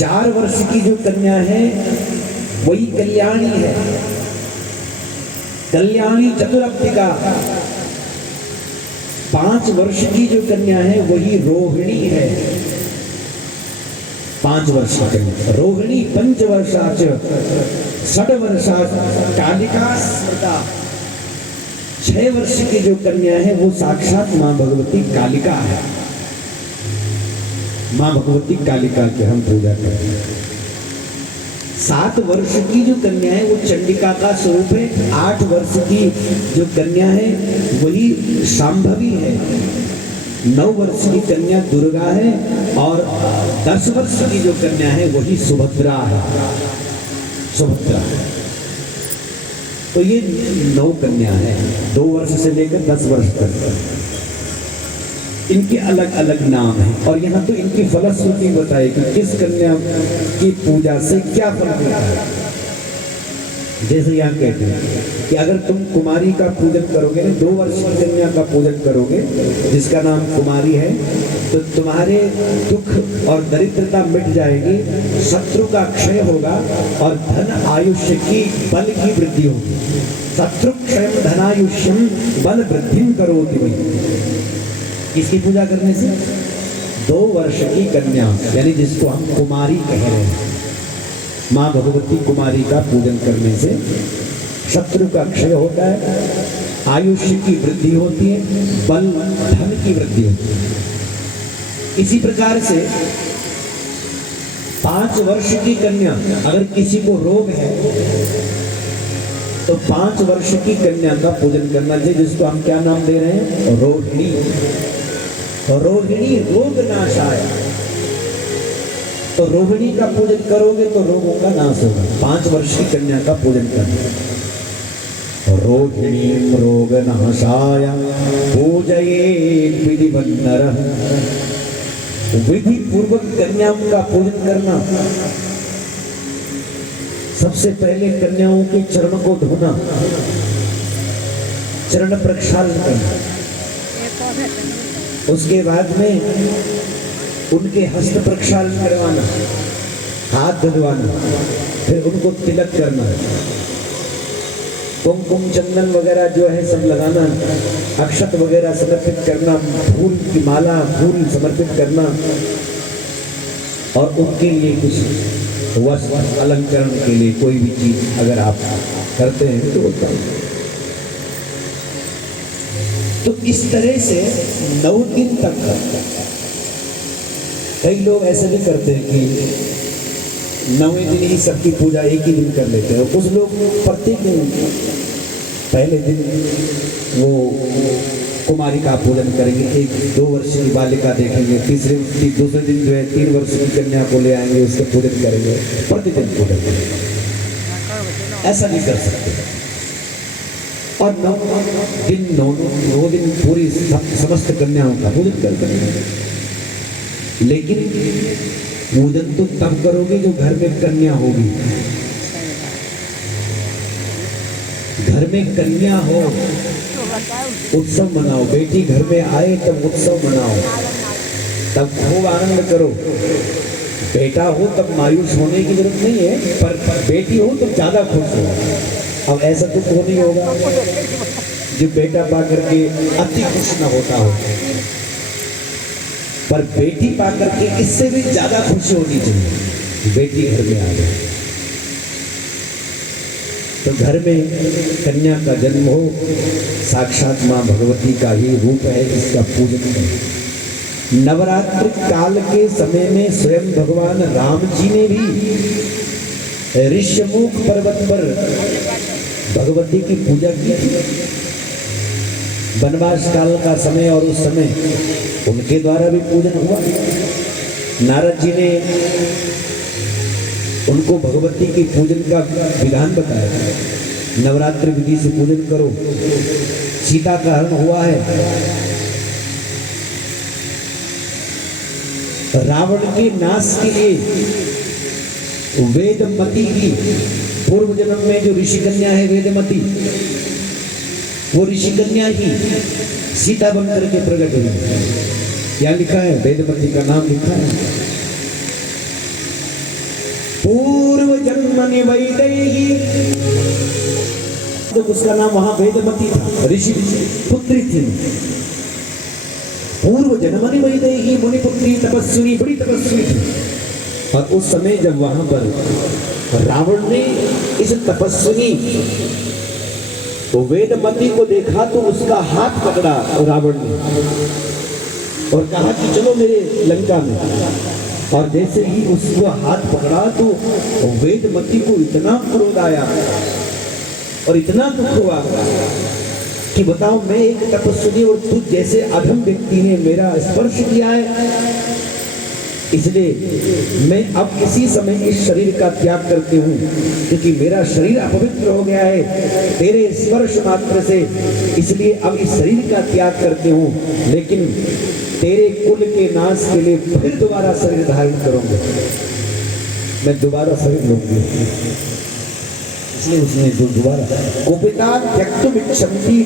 4 वर्ष की जो कन्या है वही कल्याणी है, कल्याणी चतुरंबिका। 5 वर्ष की जो कन्या है वही रोहिणी है, 5 वर्ष की कन्या रोहिणी। 5 वर्षाच 6 वर्षाच कालिका स्मृता। 6 वर्ष की जो कन्या है वो साक्षात मां भगवती कालिका है। मां भगवती कालिका की हम पूजा करते हैं। 7 वर्ष की जो कन्या है वो चंडिका का स्वरूप है। 8 वर्ष की जो कन्या है वही शांभवी है। 9 वर्ष की कन्या दुर्गा है और 10 वर्ष की जो कन्या है वही सुभद्रा है, सुभद्रा है। तो ये 9 कन्या है, 2 वर्ष से लेकर 10 वर्ष तक। इनके अलग अलग नाम हैं और यहाँ तो इनकी फलश्रुति बताई कि किस कन्या की पूजा से क्या फल मिलता है। जैसे यहाँ कहते हैं कि अगर तुम कुमारी का पूजन करोगे ना, 2 वर्ष की कन्या का पूजन करोगे जिसका नाम कुमारी है, तो तुम्हारे दुख और दरिद्रता मिट जाएगी, शत्रु का क्षय होगा और धन आयुष्य की बल की वृद्धि होगी। शत्रु क्षय धनायुष्यम बल वृद्धि करोति। इसकी पूजा करने से 2 वर्ष की कन्या यानी जिसको हम कुमारी कह रहे हैं, माँ भगवती कुमारी का पूजन करने से शत्रु का क्षय होता है, आयुष्य की वृद्धि होती है, बल धन की वृद्धि होती है। इसी प्रकार से 5 वर्ष की कन्या अगर किसी को रोग है तो 5 वर्ष की कन्या का पूजन करना चाहिए, जिसको हम क्या नाम दे रहे हैं, रोहिणी। रोहिणी रोग नाशाय। तो रोहिणी का पूजन करोगे तो रोगों का नाश होगा। 5 वर्ष की कन्या का पूजन करना। रोहिणी रोग नाशाय पूजयेत् विधिवन्नरः। विधि पूर्वक कन्याओं का पूजन करना। सबसे पहले कन्याओं के चरण को धोना, चरण प्रक्षालन करना। उसके बाद में उनके हस्त प्रक्षालन करवाना, हाथ धुलवाना, फिर उनको तिलक करना, कुमकुम चंदन वगैरह जो है सब लगाना, अक्षत वगैरह समर्पित करना, फूल की माला फूल समर्पित करना और उनके लिए कुछ वस्त्र अलंकरण के लिए कोई भी चीज अगर आप करते हैं तो होता है। तो इस तरह से 9 दिन तक कई लोग ऐसे भी करते हैं कि 9वें दिन ही सबकी पूजा एक ही दिन कर लेते हैं। कुछ लोग प्रत्येक दिन पहले दिन वो कुमारी का पूजन करेंगे, 1-2 वर्ष की बालिका देखेंगे, दूसरे दिन जो है 3 वर्ष की कन्या को ले आएंगे, उसके पूजन करेंगे, प्रतिदिन पूजन करेंगे। ऐसा नहीं कर सकते। और 9 दिन पूरी समस्त कन्याओं का पूजन करेंगे। लेकिन पूजन तो तब करोगे जो घर में कन्या होगी। घर में कन्या हो, उत्सव मनाओ। बेटी घर में आए तब उत्सव मनाओ, तब खूब आनंद करो। बेटा हो तब मायूस होने की जरूरत नहीं है, पर बेटी हो तो ज्यादा खुश हो। अब ऐसा तो नहीं होगा जो बेटा पा करके अति खुश न होता हो, पर बेटी पा करके इससे भी ज्यादा खुशी होनी चाहिए। बेटी घर में आ गई तो घर में कन्या का जन्म हो, साक्षात मां भगवती का ही रूप है, इसका पूजन करें। नवरात्र काल के समय में स्वयं भगवान राम जी ने भी ऋष्यमुख पर्वत पर भगवती की पूजा की थी। वनवास काल का समय और उस समय उनके द्वारा भी पूजन हुआ। नारद जी ने उनको भगवती की पूजन का विधान बताया। नवरात्र विधि से पूजन करो। सीता का हरण हुआ है, रावण के नाश के लिए वेदमती की पूर्व जन्म में जो ऋषि कन्या है वेदमती, वो ऋषि कन्या ही सीता बनकर के प्रकट हुई। क्या लिखा है? वेदमती का नाम लिखा है। जन्मनि वैदेही, तो उसका नाम वहां वेदमती था, ऋषि पुत्री थी। पूर्व जन्मनि वैदेही मुनिपुत्री तपस्विनी, बड़ी तपस्वी थी। और उस समय जब वहां पर रावण ने इस तपस्विनी तो वेदमती को देखा तो उसका हाथ पकड़ा रावण ने और कहा कि चलो मेरे लंका में। और जैसे ही उसको हाथ पकड़ा तो वेदमती को इतना क्रोध आया और इतना दुख हुआ कि बताओ, मैं एक तपस्वी और तुझ जैसे अधम व्यक्ति ने मेरा स्पर्श किया है, इसलिए मैं अब इसी समय इस शरीर का त्याग करती हूँ, क्योंकि मेरा शरीर अपवित्र हो गया है तेरे स्पर्श मात्र से, इसलिए अब इस शरीर का त्याग करती हूँ, लेकिन तेरे कुल के नाश के लिए फिर दोबारा शरीर धारण करूंगा, मैं दोबारा शरीर लूंगी। इसलिए उसने दोबारा कुपिता त्यक्तुमिच्छन्ति